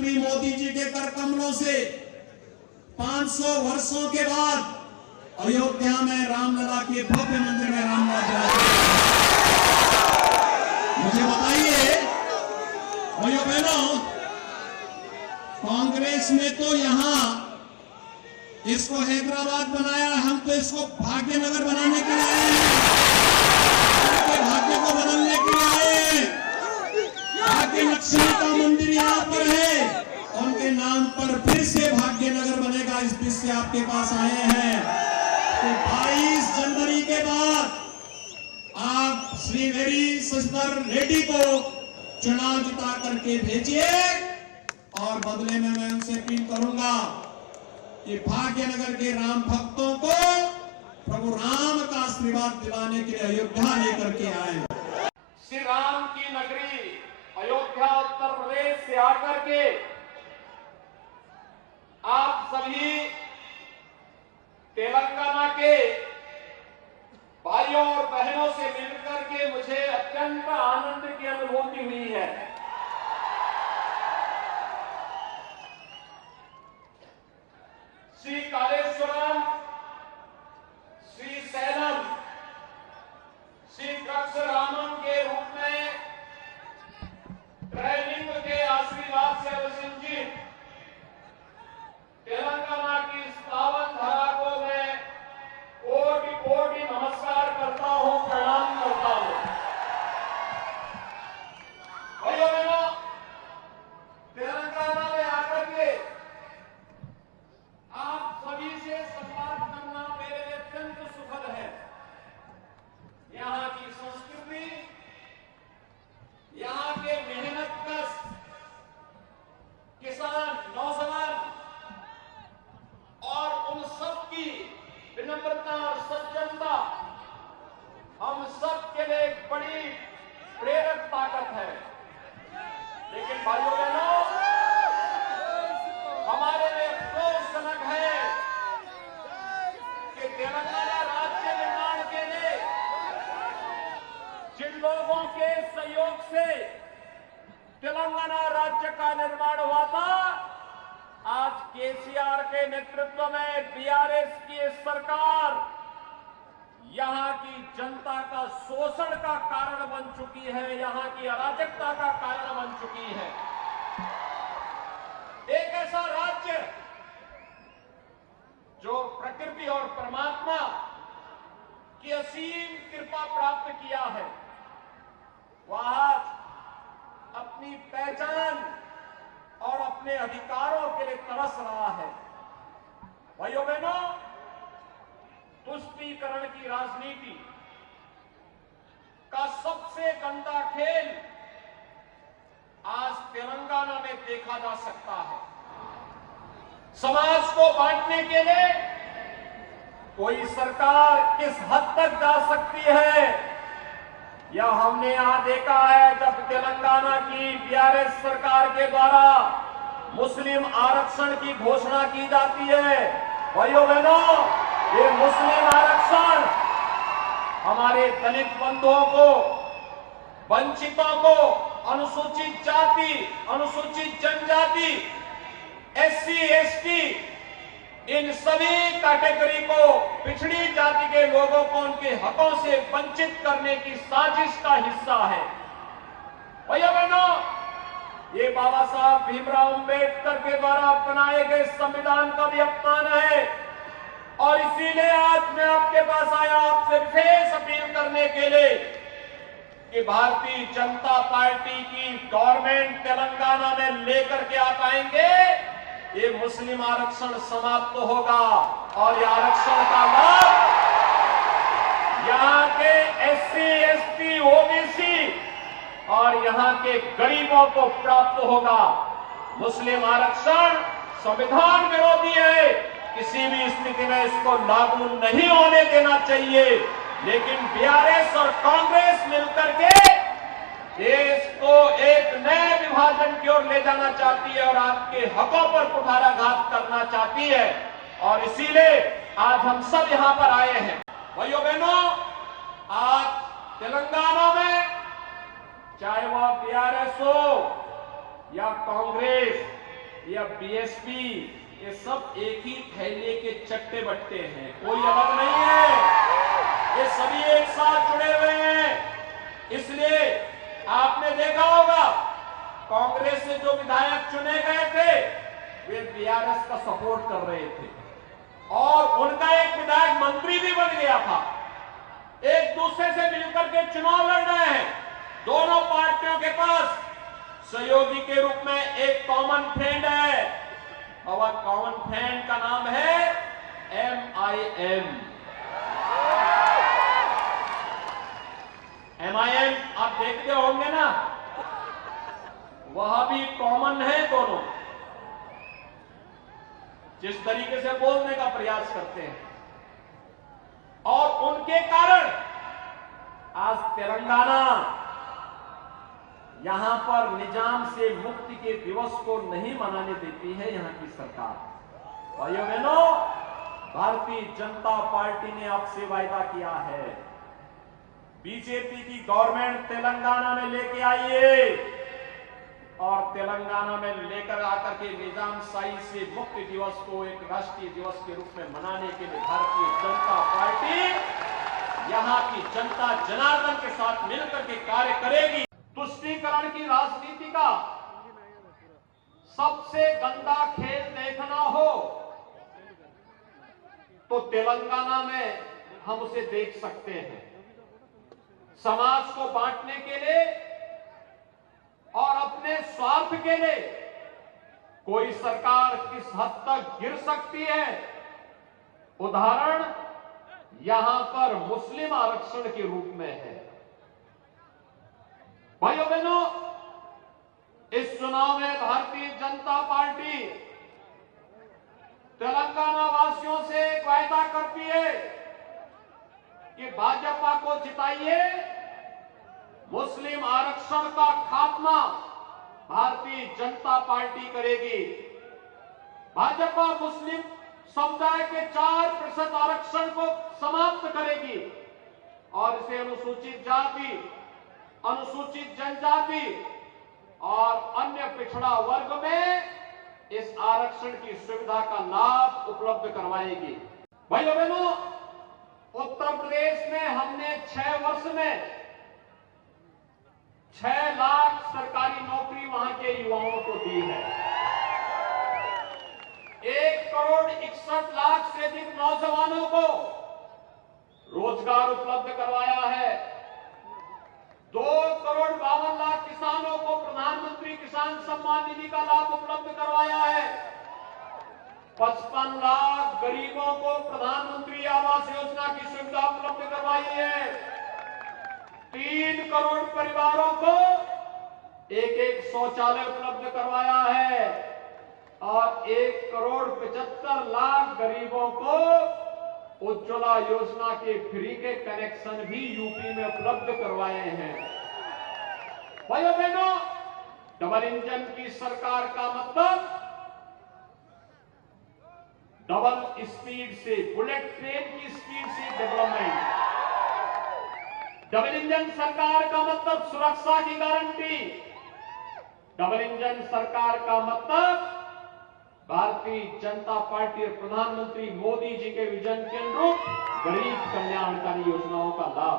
प्रधानमंत्री मोदी जी के कर कमलों से 500 वर्षों के बाद अयोध्या में रामलला के भव्य मंदिर में रामलला। मुझे बताइए भाइयों बहनों, कांग्रेस ने तो यहां इसको हैदराबाद बनाया, हम तो इसको भाग्यनगर बनाने के लिए आए हैं, भाग्य को बदलने के लिए आए हैं। भाग्य लक्ष्मी का मंदिर यहाँ पर है, उनके नाम पर फिर से भाग्यनगर बनेगा। इस देश से आपके पास आए हैं तो 22 जनवरी के बाद आप श्री वेरी सिस्टर रेड्डी को चुनाव जिता करके भेजिए और बदले में मैं उनसे अपील करूंगा कि भाग्यनगर के राम भक्तों को प्रभु राम का आशीर्वाद दिलाने के लिए अयोध्या लेकर के आए। श्री राम की नगरी अयोध्या उत्तर प्रदेश से आकर के आप सभी तेलंगाना के भाइयों और बहनों से मिलकर के मुझे अत्यंत आनंद की अनुभूति हुई है। श्री कालेश्वरम, श्री सैलम, श्री द्रक्षरामम के रूप में त्रैलिंग के आशीर्वाद से अवसिंचित तेलंगाना की इस पावन धरा को मैं कोटि कोटि नमस्कार करता हूं, प्रणाम करता हूं। भाइयों बहनों, तेलंगाना में आकर के आप सभी से संवाद करना मेरे लिए अत्यंत सुखद है। यहाँ की संस्कृति, यहाँ के मेहनतकश किसान, नौजवान और उन सब की विनम्रता और सज्जनता हम सब के लिए एक बड़ी प्रेरक ताकत है। लेकिन भाइयों बहनों, हमारे लिए अफसोसजनक है कि तेलंगाना राज्य निर्माण के लिए जिन लोगों के सहयोग से तेलंगाना राज्य का निर्माण हुआ था, आज केसीआर के नेतृत्व में बीआरएस की सरकार यहां की जनता का शोषण का कारण बन चुकी है, यहां की अराजकता का कारण बन चुकी है। एक ऐसा राज्य जो प्रकृति और परमात्मा की असीम कृपा प्राप्त किया है, वह अपनी पहचान और अपने अधिकारों के लिए तरस रहा है। भाइयों बहनों, तुष्टीकरण की राजनीति का सबसे गंदा खेल आज तेलंगाना में देखा जा सकता है। समाज को बांटने के लिए कोई सरकार किस हद तक जा सकती है, यह हमने यहां देखा है जब तेलंगाना की बीआरएस सरकार के द्वारा मुस्लिम आरक्षण की घोषणा की जाती है। भाइयों बहनों, ये मुस्लिम आरक्षण हमारे दलित बंधुओं को, वंचितों को, अनुसूचित जाति, अनुसूचित जनजाति, एससी, एसटी, इन सभी कैटेगरी को, पिछड़ी जाति के लोगों को उनके हकों से वंचित करने की साजिश का हिस्सा है। भैया बहनों, ये बाबा साहब भीमराव अंबेडकर के द्वारा बनाए गए संविधान का भी अपमान है और इसीलिए आज मैं आपके पास आया आपसे विशेष अपील करने के लिए कि भारतीय जनता पार्टी की गवर्नमेंट तेलंगाना में लेकर के आप आएंगे, ये मुस्लिम आरक्षण समाप्त होगा और ये आरक्षण का लाभ यहाँ के एससी, एसटी, ओबीसी और यहाँ के गरीबों को प्राप्त होगा। मुस्लिम आरक्षण संविधान विरोधी है, किसी भी स्थिति में इसको लागू नहीं होने देना चाहिए। लेकिन बीआरएस और कांग्रेस मिलकर के देश को एक नए विभाजन की ओर ले जाना चाहती है और आपके हकों पर कुठाराघात करना चाहती है और इसीलिए आज हम सब यहां पर आए हैं। भाइयों बहनों, आज तेलंगाना में चाहे वह बीआरएस हो या कांग्रेस, या बीएसपी, ये सब एक ही थैले के चट्टे बट्टे हैं, कोई अलग नहीं है। ये सभी एक साथ जुड़े हुए हैं। इसलिए आपने देखा होगा कांग्रेस से जो विधायक चुने गए थे वे बीआरएस का सपोर्ट कर रहे थे और उनका एक विधायक मंत्री भी बन गया था। एक दूसरे से मिलकर के चुनाव लड़ रहे हैं। दोनों पार्टियों के पास सहयोगी के रूप में एक कॉमन फ्रेंड है और कॉमन फ्रेंड का नाम है MIM। MIM आप देखते होंगे ना, वह भी कॉमन है दोनों, जिस तरीके से बोलने का प्रयास करते हैं और उनके कारण आज तेलंगाना यहां पर निजाम से मुक्ति के दिवस को नहीं मनाने देती है यहां की सरकार। भाइयों बहनों, भारतीय जनता पार्टी ने आपसे वायदा किया है, बीजेपी की गवर्नमेंट तेलंगाना में लेके आइए और तेलंगाना में लेकर आकर के निजामशाही से मुक्ति दिवस को एक राष्ट्रीय दिवस के रूप में मनाने के लिए भारतीय जनता पार्टी यहां की जनता जनार्दन के साथ मिलकर के कार्य करेगी। तुष्टीकरण की राजनीति का सबसे गंदा खेल देखना हो तो तेलंगाना में हम उसे देख सकते हैं। समाज को बांटने के लिए और अपने स्वार्थ के लिए कोई सरकार किस हद तक गिर सकती है, उदाहरण यहां पर मुस्लिम आरक्षण के रूप में है। भाइयों बहनों, इस चुनाव में भारतीय जनता पार्टी तेलंगाना वासियों से एक वायदा करती है कि भाजपा को जिताइए, मुस्लिम आरक्षण का खात्मा भारतीय जनता पार्टी करेगी। भाजपा मुस्लिम समुदाय के 4% आरक्षण को समाप्त करेगी और इसे अनुसूचित जाति, अनुसूचित जनजाति और अन्य पिछड़ा वर्ग में इस आरक्षण की सुविधा का लाभ उपलब्ध करवाएगी। भाइयों बहनों, उत्तर प्रदेश में हमने 6 वर्ष में 6 लाख सरकारी नौकरी वहां के युवाओं को दी है। 1,61,00,000 से अधिक नौजवानों को रोजगार उपलब्ध करवाया है। 2,52,00,000 किसानों को प्रधानमंत्री किसान सम्मान निधि का लाभ उपलब्ध करवाया है। 55 लाख गरीबों को प्रधानमंत्री आवास योजना की सुविधा उपलब्ध करवाई है। 3 करोड़ परिवारों को एक शौचालय उपलब्ध करवाया है और 1,75,00,000 गरीबों को उज्ज्वला योजना के फ्री के कनेक्शन भी यूपी में उपलब्ध करवाए हैं। भाइयों बहनों, डबल इंजन की सरकार का मतलब डबल स्पीड से, बुलेट ट्रेन की स्पीड से डेवलपमेंट। डबल इंजन सरकार का मतलब सुरक्षा की गारंटी। डबल इंजन सरकार का मतलब भारतीय जनता पार्टी और प्रधानमंत्री मोदी जी के विजन के अनुरूप गरीब कल्याणकारी योजनाओं का लाभ।